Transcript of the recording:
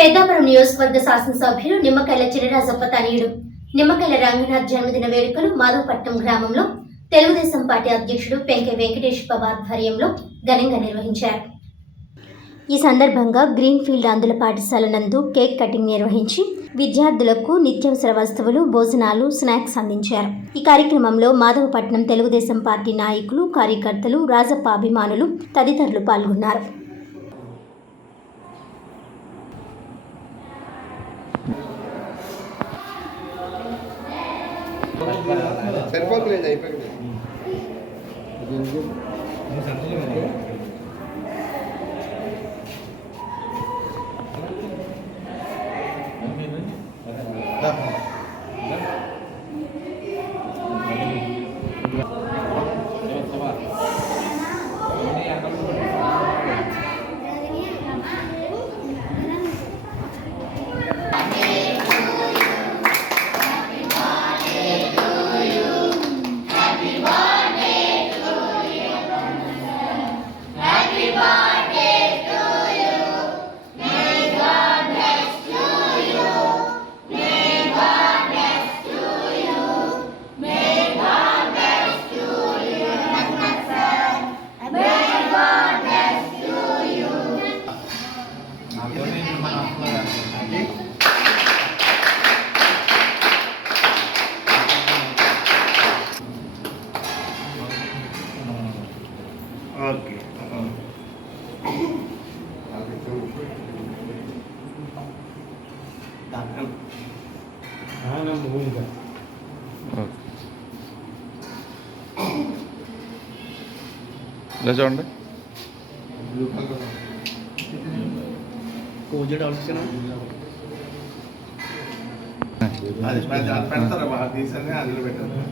పెద్దాపురం నియోజకవర్గ శాసనసభ్యులు నిమ్మకాయల చినరాజప్ప తనయుడు నిమ్మకాయల రంగనాథ్ జన్మదిన వేడుకలు మాధవపట్నం గ్రామంలో తెలుగుదేశం పార్టీ అధ్యక్షుడు పెంకె వెంకటేష్ బాబు ఆధ్వర్యంలో ఘనంగా నిర్వహించారు. ఈ సందర్భంగా గ్రీన్ ఫీల్డ్ అందుల పాఠశాల నందు కేక్ కటింగ్ నిర్వహించి విద్యార్థులకు నిత్యావసర వస్తువులు, భోజనాలు, స్నాక్స్ అందించారు. ఈ కార్యక్రమంలో మాధవపట్నం తెలుగుదేశం పార్టీ నాయకులు, కార్యకర్తలు, రాజప్ప అభిమానులు తదితరులు పాల్గొన్నారు. సరిపోతుంది అయిపోయింది. ఓకే ఇలా చూడండి. అది పెడతారా బాగా తీసని అందులో పెట్టారు.